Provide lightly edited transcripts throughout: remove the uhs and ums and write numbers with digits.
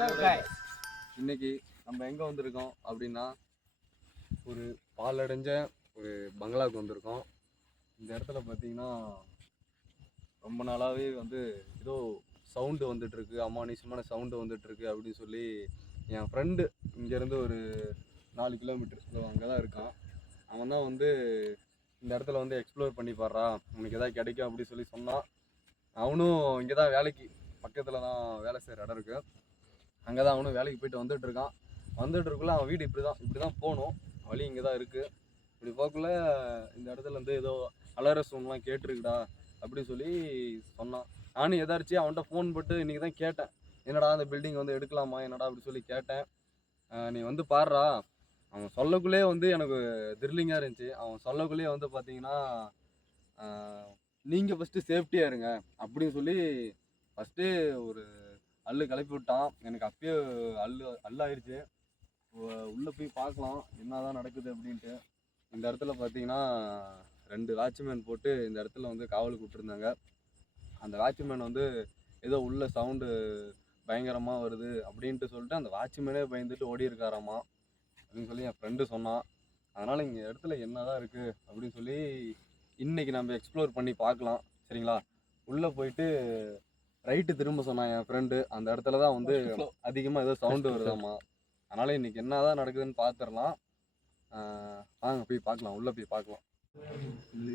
இன்னைக்கு நம்ம எங்கே வந்திருக்கோம் அப்படின்னா ஒரு பாலடைஞ்ச ஒரு பங்களாவுக்கு வந்திருக்கோம். இந்த இடத்துல பார்த்தீங்கன்னா ரொம்ப நாளாகவே வந்து ஏதோ சவுண்டு வந்துட்டுருக்கு, அமானுஷமான சவுண்டு வந்துட்டுருக்கு அப்படின்னு சொல்லி என் ஃப்ரெண்டு இங்கேருந்து ஒரு 4 கிலோமீட்டர் அங்கே தான் இருக்கான். அவன் தான் வந்து இந்த இடத்துல வந்து எக்ஸ்ப்ளோர் பண்ணி பாடுறா, உனக்கு எதாவது கிடைக்கும் அப்படின்னு சொல்லி சொன்னான். அவனும் இங்கே தான் வேலைக்கு பக்கத்தில் தான் வேலை செய்கிற இடம் இருக்குது, அங்கே தான் அவனும் வேலைக்கு போயிட்டு வந்துட்டுருக்கான். வந்துட்டுருக்குள்ள அவன் வீடு இப்படி தான் போகணும், வழி இங்கே தான் இருக்குது. இப்படி போக்குள்ள இந்த இடத்துல வந்து ஏதோ அலற சவுண்ட்லாம் கேட்டிருக்குடா அப்படி சொல்லி சொன்னான். நானும் எதாச்சும் அவன்கிட்ட ஃபோன் போட்டு இன்றைக்கி தான் கேட்டேன், என்னடா அந்த பில்டிங் வந்து எடுக்கலாமா என்னடா அப்படி சொல்லி கேட்டேன். நீ வந்து பாடுறா. அவன் சொல்லக்குள்ளே வந்து எனக்கு த்ரில்லிங்காக இருந்துச்சு. அவன் சொல்லக்குள்ளேயே வந்து பார்த்தீங்கன்னா நீங்கள் ஃபஸ்ட்டு சேஃப்டியாக இருங்க அப்படின்னு சொல்லி ஃபஸ்ட்டு ஒரு அள்ளு கிளப்பி விட்டான். எனக்கு அப்பயே அல்லாயிருச்சு. உள்ளே போய் பார்க்கலாம் என்ன தான் நடக்குது அப்படின்ட்டு. இந்த இடத்துல பார்த்தீங்கன்னா 2 வாட்ச்மேன் போட்டு இந்த இடத்துல வந்து காவலுக்கு விட்டுருந்தாங்க. அந்த வாட்ச்மேன் வந்து ஏதோ உள்ள சவுண்டு பயங்கரமாக வருது அப்படின்ட்டு சொல்லிட்டு அந்த வாட்ச்மேனே பயந்துட்டு ஓடி இருக்காராமா அப்படின்னு சொல்லி என் ஃப்ரெண்டு சொன்னான். அதனால் இங்கே இடத்துல என்ன தான் இருக்குது அப்படின்னு சொல்லி இன்றைக்கி நம்ம எக்ஸ்ப்ளோர் பண்ணி பார்க்கலாம், சரிங்களா? உள்ளே போயிட்டு ரைட்டு திரும்ப சொன்னான் என் ஃப்ரெண்டு. அந்த இடத்துல தான் வந்து அதிகமாக ஏதோ சவுண்டு வருதாம்மா. அதனால் இன்றைக்கி என்ன தான் நடக்குதுன்னு பார்த்துடலாம். வாங்க போய் பார்க்கலாம், உள்ளே போய் பார்க்கலாம்.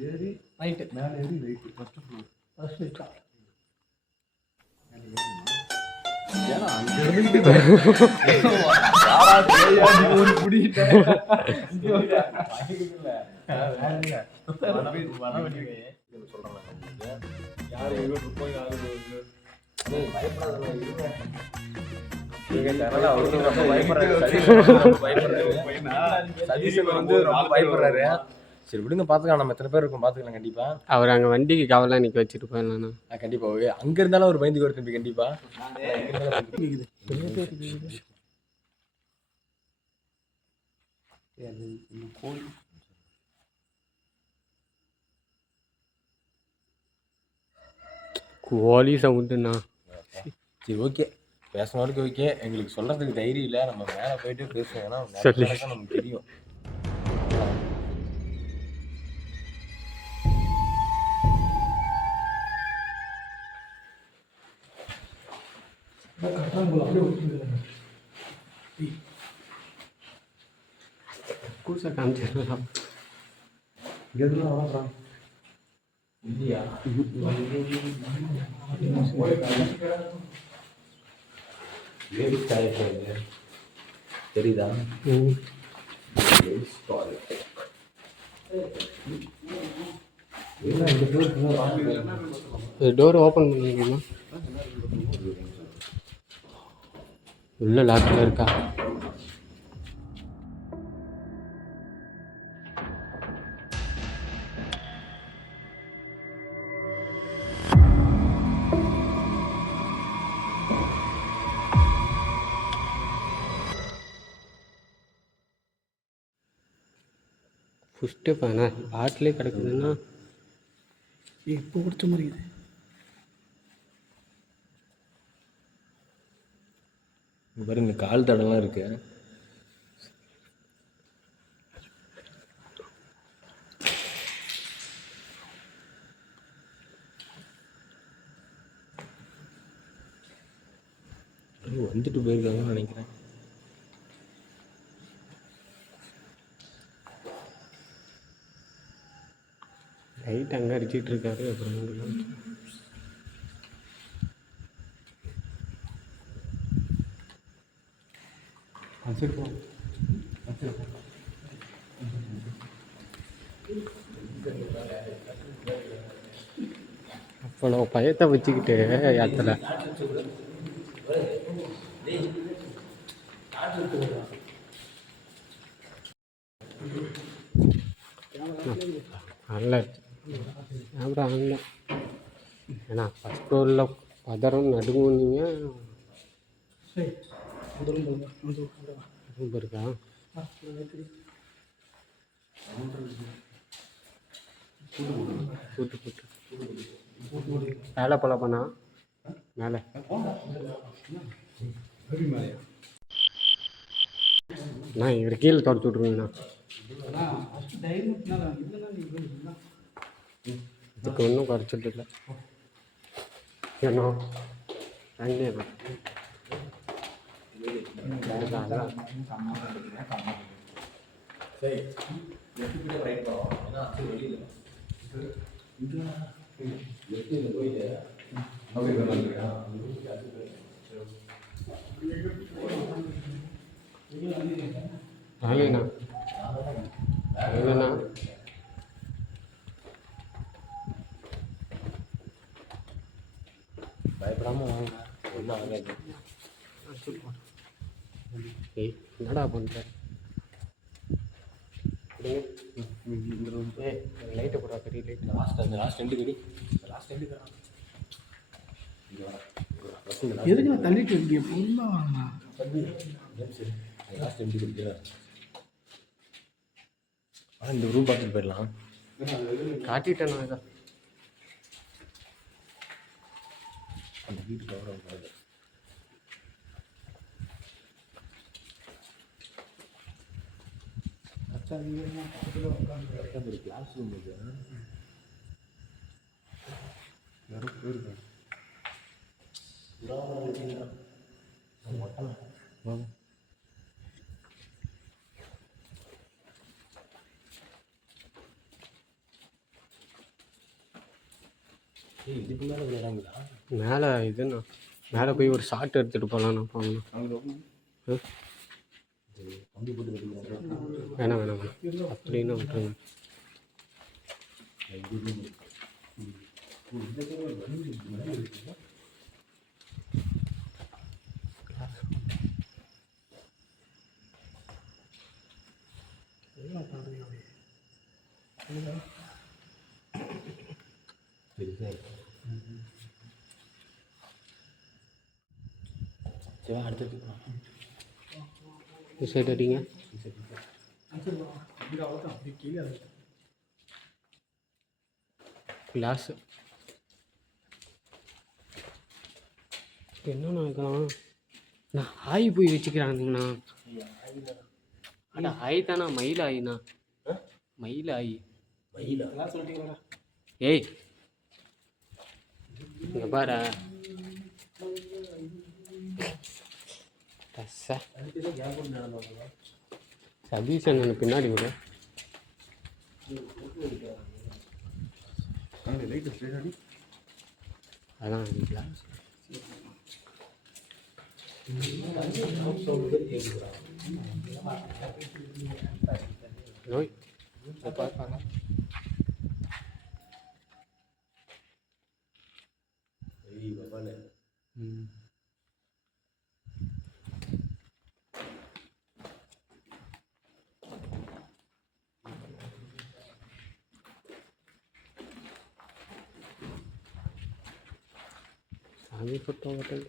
ஏறி ரைட்டு மேலே ஏறி ரைட்டு ஃபஸ்ட்டு ஃப்ளோர் ஏன்னா அங்கே இருந்து பயப்படுறாரு. சரி விடுங்க, பார்த்துக்கலாம். நம்ம எத்தனை பேர் இருக்கோம் பார்த்துக்கலாம். கண்டிப்பா அவர் அங்கே வண்டிக்கு காவலாக நிற்க வச்சுட்டு போயிடலாண்ணா. கண்டிப்பா அங்கே இருந்தாலும் ஒரு பயந்துக்கு ஒரு தம்பி கண்டிப்பா. கோழி சவுண்டுண்ணா. சரி ஓகே, பேசின வரைக்கும் ஓகே. எங்களுக்கு சொல்றதுக்கு தைரியம் இல்லை, நம்ம மேலே போயிட்டு பேசுவோம். ஏன்னா நமக்கு தெரியும். கூசா காமிச்சிடலாம். இல்லையா தெரியுதா? டோர் ஓப்பன் பண்ணிக்கணுமா? உள்ள லாக்கில் இருக்கா? ஃபஸ்ட்டு பாண்ணா பாட்டிலே கிடக்குதுன்னா இப்போ குடிச்ச மாதிரி இது. பாருங்க, கால் தடம்லாம் இருக்கு. வந்துட்டு போயிருக்காங்கன்னு நினைக்கிறேன். லைட் அங்கே அடிச்சிட்டு இருக்காரு. அப்புறம் அப்போ நான் பயத்தை வச்சுக்கிட்டு யாத்திரை நல்ல கேமரா ஆன்ல. ஏன்னா ஃபஸ்ட் ஃப்ளோரில் பதறம் நடுங்கும். நீங்கள் ரூம் இருக்கா? கூட்டு மேலே போல பண்ணா மேலே நான் இவர் கீழே தொடச்சி விட்ருவீங்கண்ணா. இதுக்கு ஒன்றும் குறைச்சது இல்லை. ஏண்ணா அங்கேண்ணா அதான் சரி லெஃப்ட் ரைட் போகிறோம். ஏன்னா அது வெளியில் லெஃப்டில் போயிட்டு அப்படி வந்துருக்கா இல்லைண்ணா இல்லைண்ணா பயப்படாமல் வாங்க, ஒன்றும் ஆகாது. ஏய் என்னடா பண்ணுற? இந்த ரூம் லைட்டை போடா, பெரிய லைட். லாஸ்ட் ரெண்டு கடி லாஸ்ட் ரெண்டு கடை எதுக்கு நான் தள்ளிட்டு இருக்கேன் ஃபுல்லாக வாங்கண்ணா. லாஸ்ட் ரெண்டு கடி. ஆனால் இந்த ரூம் பார்த்துட்டு போயிடலாம். காட்டிட்டேண்ணா இதை. அந்த வீட்டுக்கு கவரம் இருக்காது. ஒரு கிளாஸ் ரூம் இருக்கு. யாரும் போயிருக்காங்க. இதுக்கு மேலே விளையாடுங்களா? மேலே இதுண்ணா மேலே போய் ஒரு ஷார்ட் எடுத்துகிட்டு போகலாண்ணா. போகணும். கம்பி போட்டு கட்டிக்கலாம். வேணாம் அப்படின்னு விட்டுருங்க. சரி அடுத்தது சைடு அடிங்க. கிளாஸு என்னண்ணா இருக்கலாம்? நான் ஆய் போய் வச்சுக்கிறானுங்கண்ணா. அண்ணா ஆய் தானா? மயில் ஆயிண்ணா. மயில் ஆயி மயிலா சொல்லிட்டீங்களா? ஏய் இங்கே பாரு. சதீஷ் அண்ணன் பின்னாடி விட. லைட்டு ஸ்ட்ரெயிட் அடி. அதான் கிளாஸ் நோய் பார்ப்பாங்க. சாமி ஃபோட்டோ ஹோட்டல்.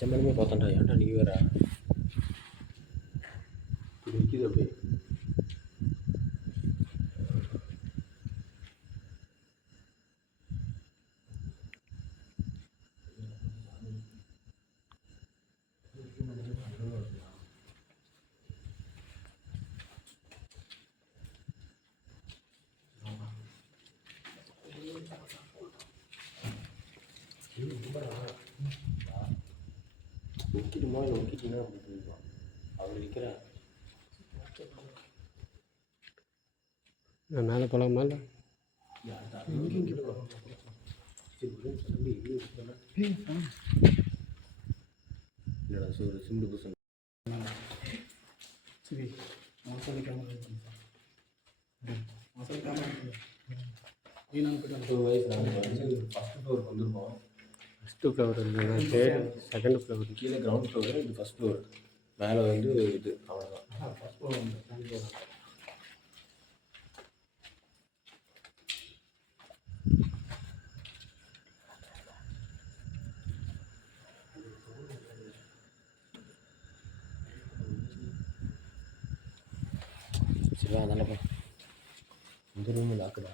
நிஜமாலுமே பார்த்தோம்டா, ஏன்டா நீ வேற நிற்கிது அப்படியே. நிற்கிடுமா இல்லை நிற்கிட்டீங்கன்னா அப்படி போயிடுவான். அவர் நிற்கிறேன். நான் மேலே போகலாமா இல்லை இல்லைடா ஒரு சிம்பிள் பர்சன். சரி மசாலா கேமரா மசாலா கேமரா வீணான்னு போய்ட்டு ஒரு வயசு நாங்கள் வந்து ஃபஸ்ட்டு ஃப்ளோருக்கு வந்திருக்கோம். ஃபஸ்ட்டு ஃப்ளோர் இல்லைண்ணா, செகண்ட் ஃப்ளோர். கீழே கிரவுண்ட் ஃப்ளோரு, இது ஃபஸ்ட் ஃப்ளோர். மேலே வந்து இது அவ்வளோதான். ஃபஸ்ட் ஃப்ளோர் வந்து செகண்ட் ஃப்ளோர். சரி அதனாலப்பா இந்த ரூமு லாக்குடா.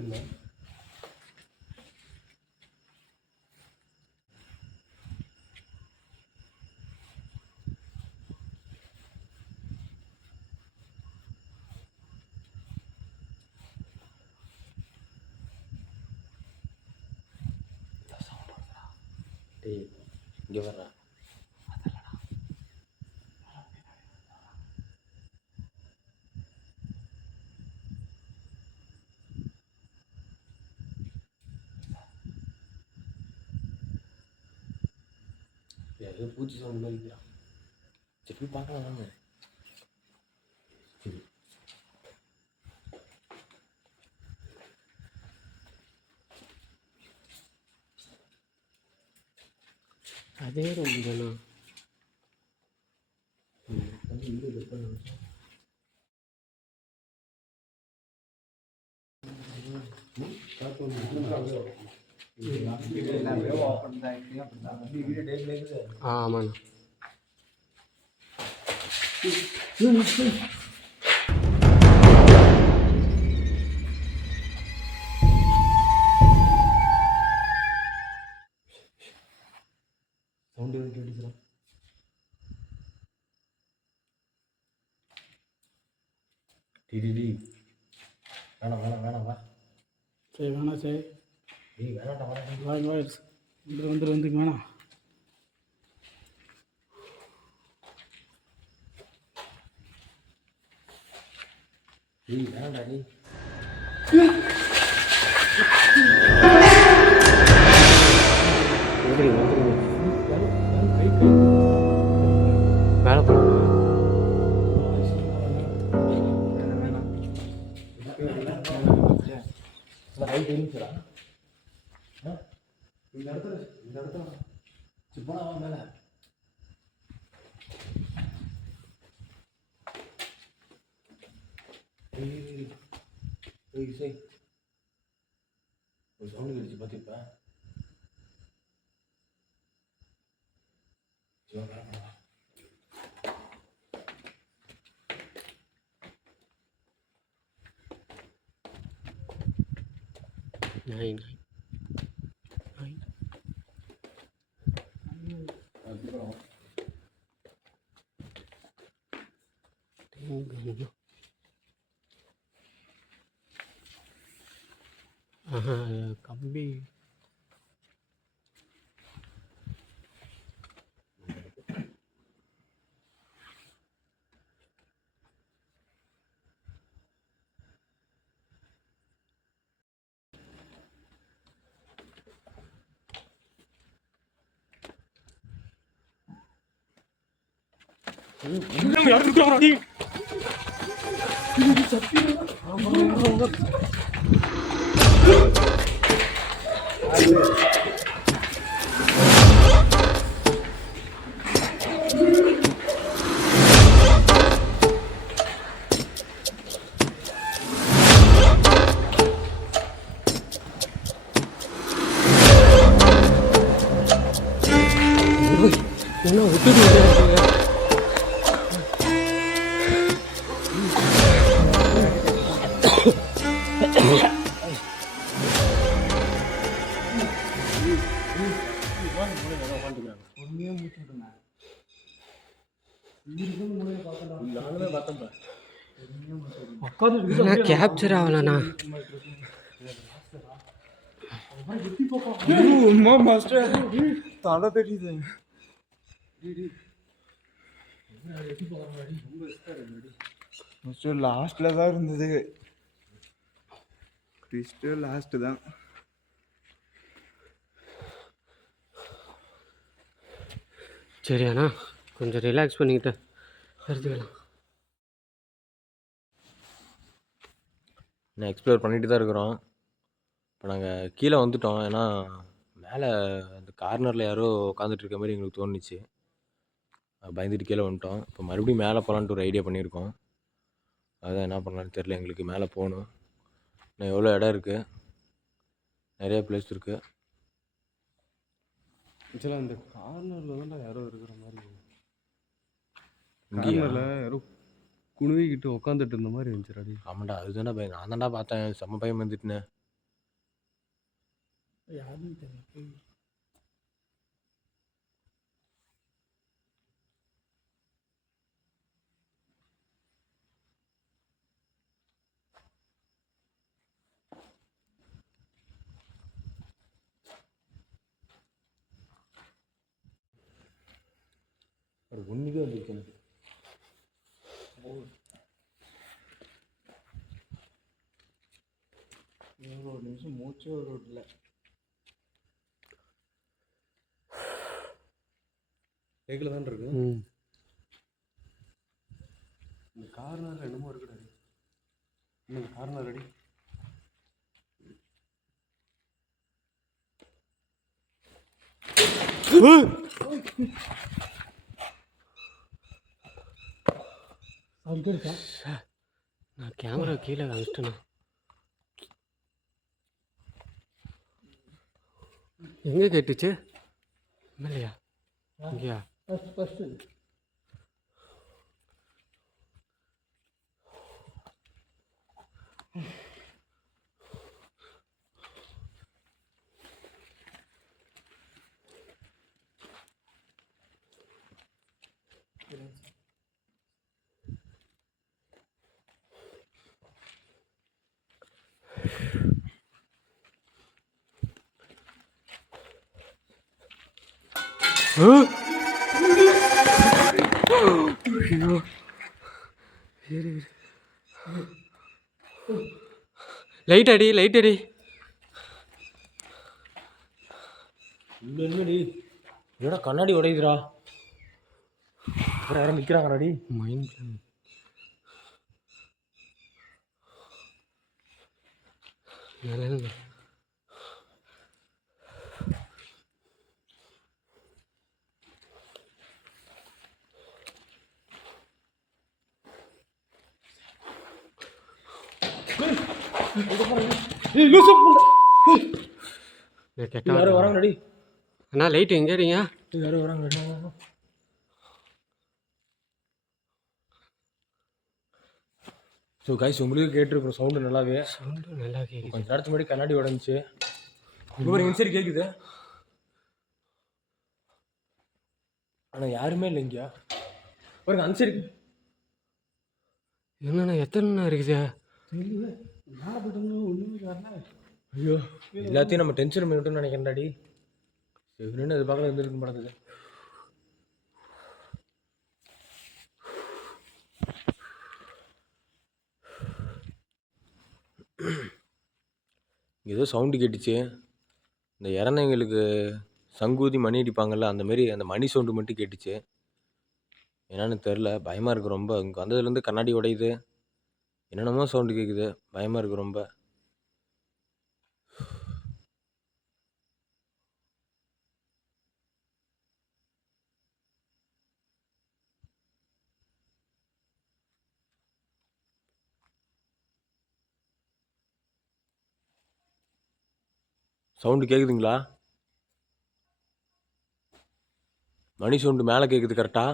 இல்லை டேய் இங்கே வர்றா. ஏதோ பூச்சி சவுண்ட் மாதிரி இருக்கிறான். சரி போய் பார்க்கலாம் வாங்க. சரி அதே ரூம் தானா? வந்து வீடியோ கட் பண்ண வச்சேன். ஆமாண்ணா. சவுண்ட் எதுவும் கேட்டுச்சுடா. டிடிடி வேணாம் வேணாம் வேணாம் வா. சரி வேணாம் சரி டேய் வேணாம்டா வேணாம். வாங்க வந்துருங்க வேணாம். டேய் வேணாம்டா டேய். மேலே போகலாமா? இந்த இடத்துல சரி போனா வா மேலே. சரி ஒரு சவுண்டு கழிச்சு பார்த்துப்பா. நாய் நாய் நாய். அதுக்கப்புறம் கம்பி என்ன விட்டுட்டு விடுறாங்க. உட்காந்து நான் கேப்சர் ஆகலண்ணா. மாஸ்டர் தலை தெரியுது. லாஸ்ட்ல தான் இருந்தது. ட்விஸ்ட் லாஸ்ட் தான். சரி அண்ணா, கொஞ்சம் ரிலாக்ஸ் பண்ணிக்கிட்டு எடுத்துக்கலாம். நான் எக்ஸ்ப்ளோர் பண்ணிட்டு தான் இருக்கிறோம். இப்போ நாங்கள் கீழே வந்துட்டோம். ஏன்னா மேலே அந்த கார்னரில் யாரோ உட்காந்துட்டு இருக்க மாதிரி எங்களுக்கு தோணுச்சு. பயந்துட்டு கீழே வந்துட்டோம். இப்போ மறுபடியும் மேலே போகலான்ட்டு ஒரு ஐடியா பண்ணியிருக்கோம். அதுதான் என்ன பண்ணலான்னு தெரில. எங்களுக்கு மேலே போகணும். இன்னும் எவ்வளோ இடம் இருக்குது, நிறைய பிளேஸ் இருக்குது. ஆக்சுவலாக அந்த கார்னரில் தான் யாரோ இருக்கிற மாதிரி. இங்கேயா? கார்னரில் யாரோ குணுவிக்கிட்டு உட்காந்துட்டு இருந்த மாதிரி இருந்துச்சு. ஆமாண்டா, அதுதான்டா பயம். நான் தான்டா பார்த்தேன். செம்ம பயம் வந்துட்டுனேன். யாருன்னு தெரியல. ஒரு ஒன்றுக்கே வந்துருக்கு எனக்கு. ஒரு நிமிஷம் மூச்சே ஒரு விடல. கேக்கில் தான் இருக்கு. ம், இந்த கார்னரில் என்னமோ இருக்குடாது. இந்த கார்னர் ரெடி. அது இருக்கா? நான் கேமரா கீழே காமிச்சிட்டேண்ணா. எங்கே கேட்டுச்சு? இல்லையா? இங்கேயா? ஃபஸ்ட்டு லைட் அடி, லைட் அடி. இங்கே என்னடி இதோட கண்ணாடி உடையுதுடா. அப்புறம் யாரும் நிற்கிறாங்கடாடி. மைண்ட் யாரும் வராங்கடாடி. அண்ணா லைட் எங்கே அடிங்க? யாரும் வராங்க. ஸோ கைஸ், உங்களுக்கு கேட்டிருக்கோம் சவுண்டு நல்லாவே. சவுண்டு நல்லா கேட்குது. கொஞ்சம் நேரத்துக்கு முன்னாடி கண்ணாடி உடஞ்சிச்சு. ஒரு நிமிஷம் கேட்குது, ஆனால் யாருமே இல்லை இங்கேயா. பாருங்க அந்த சைடு. என்னண்ணா எத்தனைண்ணா இருக்குது? தெரியல. மேலே போயிட்டு ஒன்றுமே வரல. ஐயோ, எல்லாத்தையும் நம்ம டென்ஷன் பண்ணிவிட்டோம்னு நினைக்கிறேன்டாடி. என்னென்னு அது பார்க்கல இருந்துருக்கு மாட்டேங்குது. ஏதோ சவுண்டு கேட்டுச்சு. இந்த இறந்தவங்களுக்கு சங்கூதி மணி அடிப்பாங்கள்ல, அந்த மாதிரி அந்த மணி சவுண்டு மட்டும் கேட்டுச்சு. என்னன்னு தெரில, பயமாக இருக்குது ரொம்ப. இங்கே வந்ததுலேருந்து கண்ணாடி உடையுது, என்னென்னமோ சவுண்டு கேட்குது, பயமாக இருக்குது ரொம்ப. சவுண்டு கேட்குதுங்களா? மணி சவுண்டு மேலே கேட்குது கரெக்டா?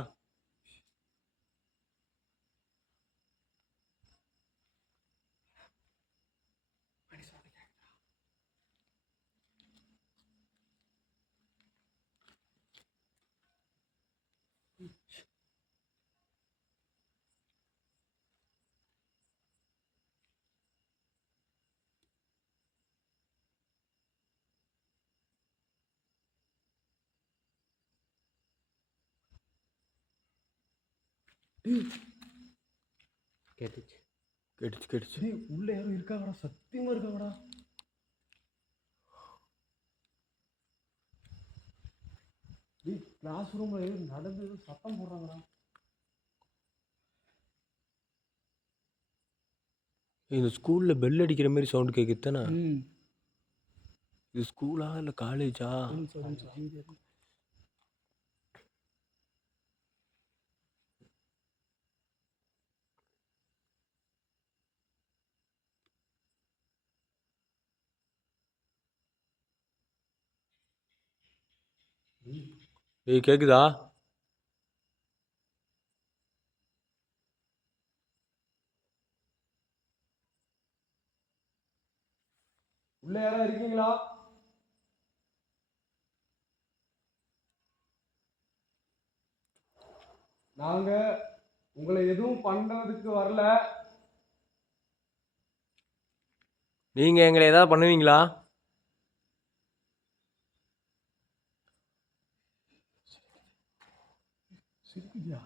கேட்டுச்சு. கேட்டுச்சு கேட்டுச்சு. டேய் உள்ள யாரும் இருக்காங்கடா, சத்தியமா இருக்காங்கடா. டேய் கிளாஸ் ரூம்ல நடந்து சத்தம் போடுறாங்கடா. இந்த ஸ்கூலில் பெல் அடிக்கிற மாதிரி சவுண்டு கேட்குது தானே? ம் இது ஸ்கூலா இல்லை காலேஜா? ஏய் கேட்குதா? உள்ள யாரா இருக்கீங்களா? நாங்க உங்களை எதுவும் பண்றதுக்கு வரல. நீங்கள் எங்களை ஏதாவது பண்ணுவீங்களா? சிரிக்குதியா?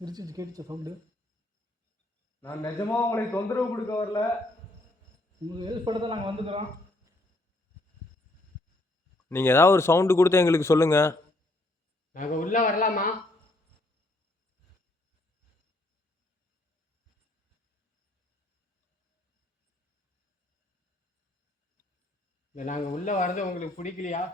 சிரிச்சு கேட்டுச்ச சவுண்டு? நான் நிஜமா உங்களை தொந்தரவு கொடுக்க வரல. உங்களுக்கு ஹெல்ப் பண்ண தான் நாங்கள் வந்துக்கிறோம். நீங்கள் ஏதாவது ஒரு சவுண்டு கொடுத்து எங்களுக்கு சொல்லுங்கள். நாங்கள் உள்ளே வரலாமா? இல்லை நாங்கள் உள்ளே வர்றது உங்களுக்கு பிடிக்கலையா?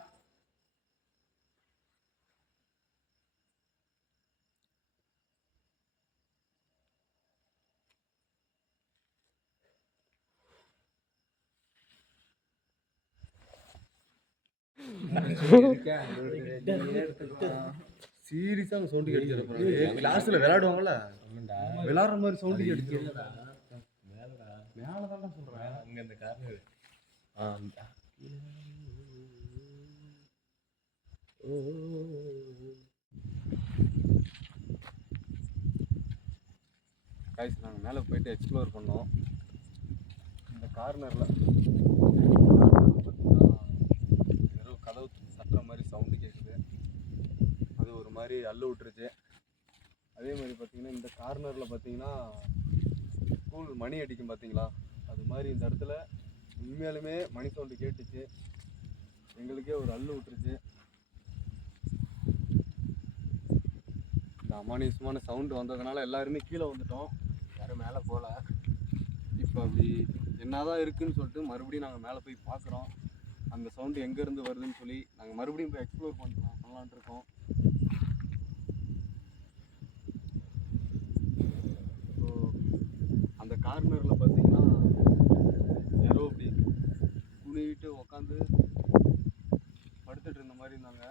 சீரியஸா அந்த சவுண்டு கேட்டுச்சு. கிளாஸ்ல விளையாடுவாங்கல்ல, விளையாடுற மாதிரி சவுண்டு கேட்டுச்சு. மேலதான்டா சொல்றேன். அங்கே இந்த கார்னர். ஆ கைஸ் நாங்கள் மேலே போயிட்டு எக்ஸ்ப்ளோர் பண்ணோம். இந்த கார்னரில் பார்த்தீங்கன்னா ஏதோ கதவு தட்டுற மாதிரி சவுண்டு கேட்குது. அது ஒரு மாதிரி அள்ளு விட்டுருச்சு. அதே மாதிரி பார்த்தீங்கன்னா இந்த கார்னரில் பார்த்தீங்கன்னா ஸ்கூல் மணி அடிக்கும் பார்த்தீங்களா, அது மாதிரி இந்த இடத்துல உண்மையாலுமே மணி சவுண்டு கேட்டுச்சு. எங்களுக்கே ஒரு அள்ளு விட்டுருச்சு. இந்த அமானுஷமான சவுண்டு வந்ததுனால எல்லாருமே கீழே வந்துட்டோம், யாரும் மேலே போகல. இப்போ அப்படி என்னதான் இருக்குன்னு சொல்லிட்டு மறுபடியும் நாங்கள் மேலே போய் பார்க்குறோம். அந்த சவுண்டு எங்கேருந்து வருதுன்னு சொல்லி நாங்கள் மறுபடியும் போய் எக்ஸ்ப்ளோர் பண்ணலான்ட்டு இருக்கோம். ஸோ அந்த கார்னரில் பார்த்தீங்கன்னா யாரோ அப்படி குனிவிட்டு உக்காந்து படுத்துட்டு இருந்த மாதிரி இருந்தாங்க.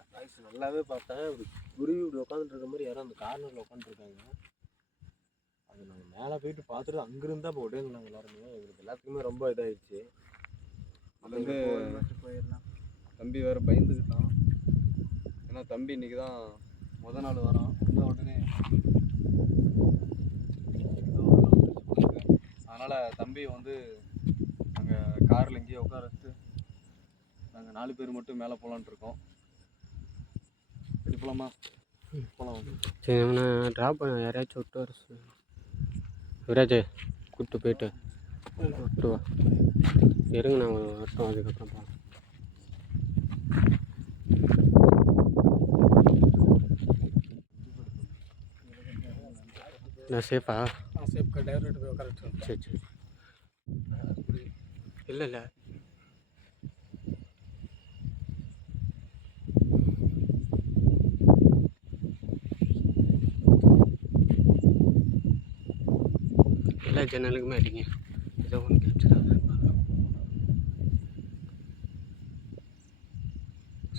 நல்லாவே பார்த்தேன், ஒரு குருவி இப்படி உட்காந்துட்டு இருக்க மாதிரி யாரும் அந்த கார்னரில் உட்காந்துருக்காங்க. அது நாங்கள் மேலே போயிட்டு பார்த்துட்டு அங்கேருந்து தான் இப்போ உடனே நாங்கள் எல்லாருமே எங்களுக்கு எல்லாத்துக்குமே ரொம்ப இதாகிடுச்சு. அது வந்து தம்பி வேறு பயந்துக்கிட்டான். ஏன்னா தம்பி இன்னைக்கு தான் முத நாள் வரான். வந்த உடனே அதனால் தம்பி வந்து நாங்கள் காரில் இங்கேயே உட்கார வச்சுட்டு நாங்கள் 4 பேர் மட்டும் மேலே போகலான்ட்டு இருக்கோம். எப்படி போகலாமா? போகலாம். சரி அவனை ட்ராப் பண்ண யாரையாச்சும் விட்டு வர சொல்லு. விராஜ் கூப்பிட்டு போயிட்டு விட்டு வா. இருங்க நான் வரட்டும், அதுக்கப்புறம் போகலாம். நான் சேஃபா? Safe divert correct. சரி சரி. இல்லை இல்லை எல்லா ஜன்னலுக்குமே அடிங்க. ஏதோ ஒன்று கேப்சர்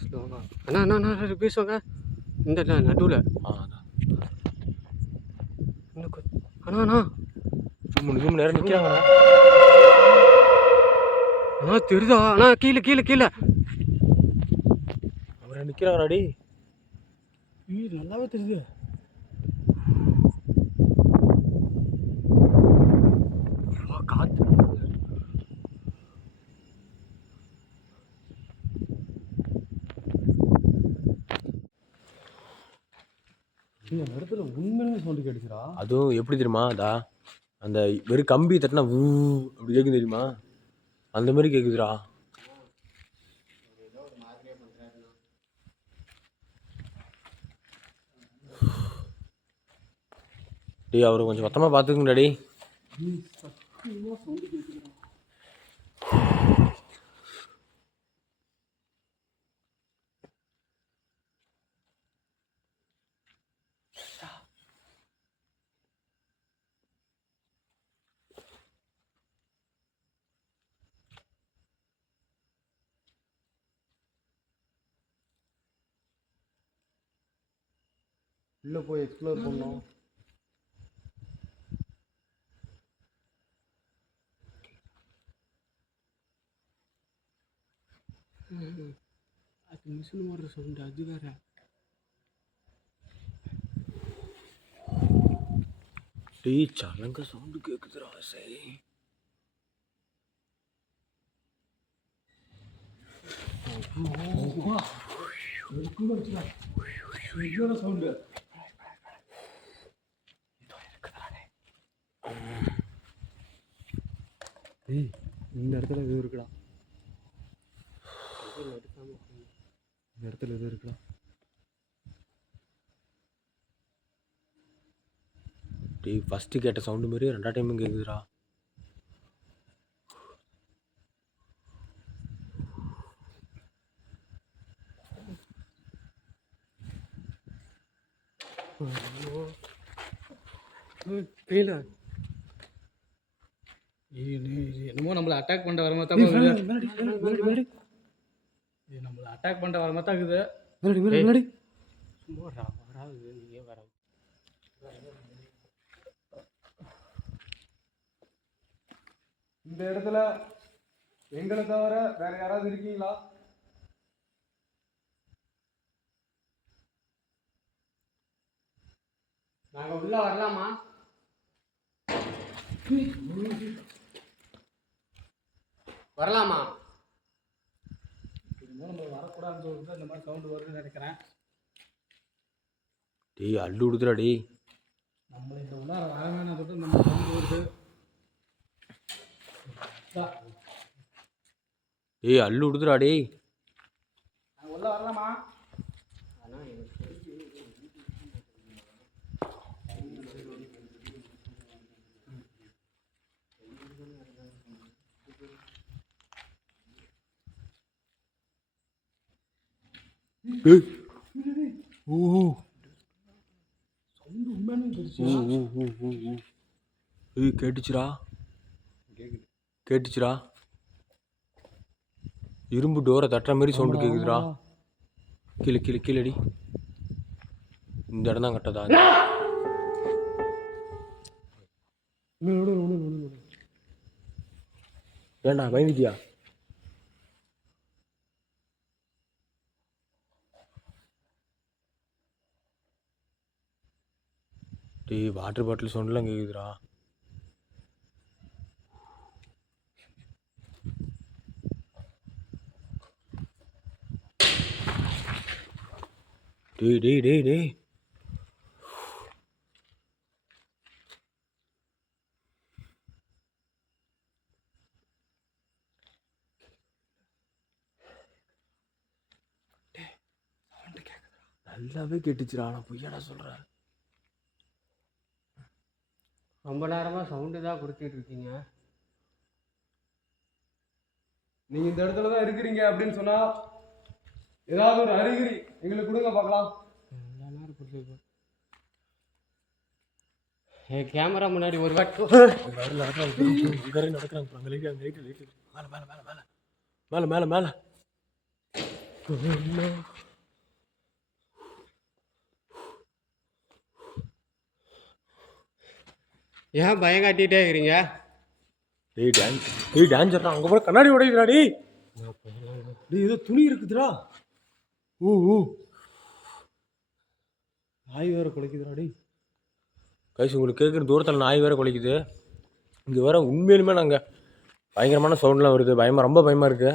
ஸ்லோவா. அண்ணா அண்ணா அண்ணா பேசுவாங்க இந்த நடுவில். அதான் இன்னும் அண்ணா அண்ணா ஜூம் நேரம் நிற்கிறாங்கண்ணா. அண்ணா தெரியுதா அண்ணா? கீழே கீழே கீழே அவரை நிற்கிறாங்கண்ணாடி. நல்லாவே தெரியுது. காற்று அந்த இடத்துல உண்மையிலுமே சவுண்டு கேட்டுச்சுடா. அதுவும் எப்படி தெரியுமா? அதா அந்த வெறும் கம்பி தட்டினா ஊ அப்படி கேட்கும் தெரியுமா? அந்த மாதிரி கேட்குதுடா. டேய் அவரை கொஞ்சம் மொத்தமாக பார்த்துக்குங்கடாடி. உள்ளே போய் எக்ஸ்ப்ளோர் பண்ணோம். அது மிஷின் ஓடுற சவுண்டு அது வேற. டேய் சலங்க சவுண்டு கேட்குதுடா. சரி சவுண்டு ஏய் இந்த இடத்துல எதுவும் இருக்குடா. இந்த இடத்துல எதுவும் இருக்குடா. டேய் ஃபஸ்ட்டு கேட்ட சவுண்டு மாரி ரெண்டாவது டைமும் கேட்குதுடா. கீழே என்னமோ நம்மளை அட்டாக் பண்ணிட்டு வர மாதிரி தான். நம்மளை அட்டாக் பண்ணிட்டு வர மாதிரி தான் இருக்குது. சும்மா வராது நீயே வராது. இந்த இடத்துல எங்களை தவிர வேற யாராவது இருக்கீங்களா? நாங்கள் உள்ள வரலாமா? வரலாமா? என்னமோ நம்ம வரக்கூடாதுன்னு சொல்லிட்டு இந்த மாதிரி சவுண்டு வருதுன்னு நினைக்கிறேன். டேய் அள்ளு விடுதுடா டேய். நம்மளை இந்த உள்ள வரவேன்னு சொல்லிட்டு இந்த மாதிரி சவுண்டு வருது. டேய் அள்ளு விடுதுடா டேய். நாங்கள் உள்ள வரலாமா? ஏய் ஓ சவுண்டு உண்மையானு தெரிச்சு. ஏய் கேட்டுச்சுடா. கேட்டுச்சுடா. இரும்பு டோரை தட்டுற மாதிரி சவுண்டு கேட்குதுடா. கீழே கீழே கீழடி. இந்த இடம் தான் கட்டதா? ஏண்டா பயந்துட்டியா? டேய் வாட்டர் பாட்டில் சவுண்ட்லாம் கேட்குதுடா. டேய் டேய் டேய் டேய் நல்லாவே கேட்டுச்சுடா. நான் பொய்யாடா சொல்கிறேன். ரொம்ப நேரமாக சவுண்டு தான் கொடுத்துட்டு இருக்கீங்க. நீங்கள் இந்த இடத்துல தான் இருக்கிறீங்க அப்படின்னு சொன்னால் ஏதாவது ஒரு அறிகுறி எங்களுக்கு கொடுங்க பார்க்கலாம். எவ்வளோ நேரம் கொடுத்துருக்கோம். என் கேமரா முன்னாடி ஒரு வாட்டி மேலே மேலே மேலே ஏன் பயம் காட்டிகிட்டே இருக்கிறீங்க? டேய் டான்ஸ் அங்கே போய் கண்ணாடி உடையுதுடா டேய். டேய் ஏதோ துணி இருக்குதுடா. ஊ நாய் வேற குலைக்குதுடா டேய். கைஸ் உங்களுக்கு கேட்குற தூரத்தில் நாய் வேற குலைக்குது. இங்கே வேற உண்மையிலுமே நாங்கள் பயங்கரமான சவுண்ட்லாம் வருது. ரொம்ப பயமாக இருக்குது.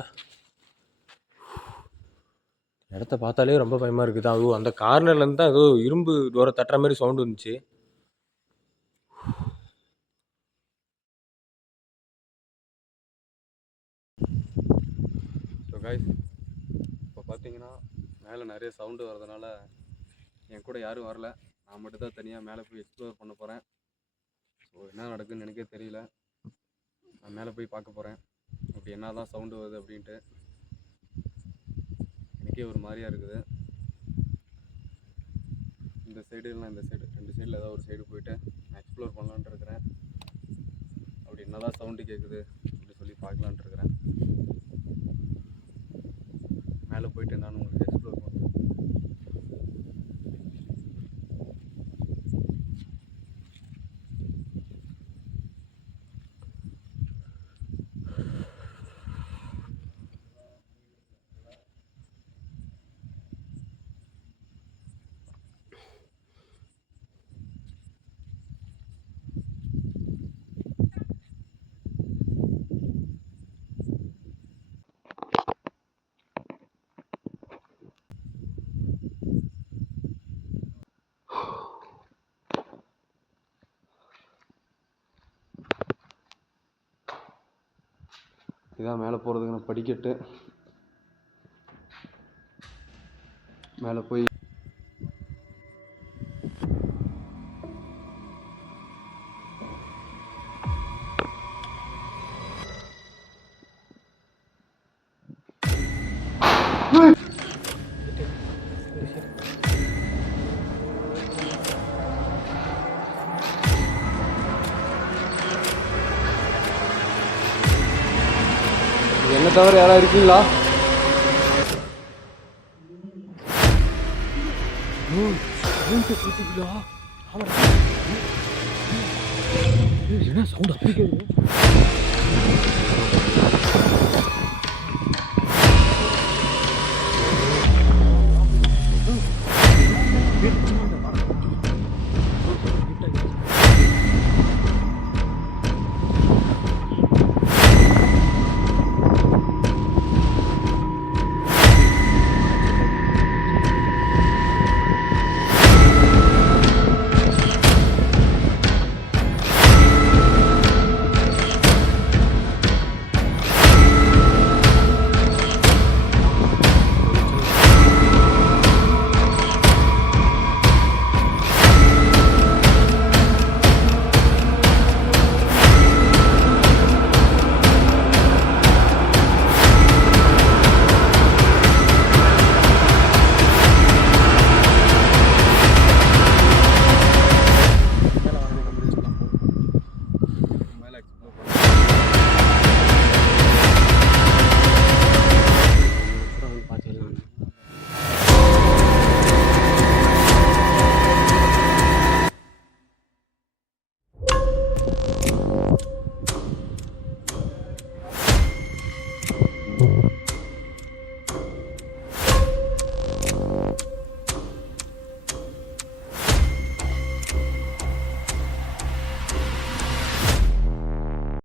இடத்த பார்த்தாலே ரொம்ப பயமாக இருக்குது. அதுவும் அந்த கார்னர்லேருந்து தான் ஏதோ இரும்பு தூரம் தட்டுற மாதிரி சவுண்டு வந்துச்சு. ஸோ கைஸ் இப்போ பார்த்தீங்கன்னா மேலே நிறைய சவுண்டு வர்றதுனால என் கூட யாரும் வரல. நான் மட்டும் தான் தனியாக மேலே போய் எக்ஸ்ப்ளோர் பண்ண போகிறேன். ஸோ என்ன நடக்குதுன்னு எனக்கே தெரியல. நான் மேலே போய் பார்க்க போகிறேன் அப்படி என்ன தான் சவுண்டு வருது அப்படின்ட்டு. எனக்கே ஒரு மாதிரியாக இருக்குது. இந்த சைடு இல்லைனா இந்த சைடு, 2 சைடில் ஏதாவது ஒரு சைடு போயிட்டு நான் எக்ஸ்ப்ளோர் பண்ணலான்ட்டு இருக்கிறேன். அப்படி என்ன தான் சவுண்டு கேட்குது அப்படி சொல்லி பார்க்கலான்ட்டு இருக்கிறேன். மேலே போயிட்டு நான் உங்களுக்கு எக்ஸ்ப்ளோர் பண்ணுறேன். இதான் மேலே போகிறதுக்கான படிக்கட்டு. மேலே போய் என்ன தவிர யாராவது இருக்கீங்களா? என்ன சவுண்ட் அப்படி கேட்குது?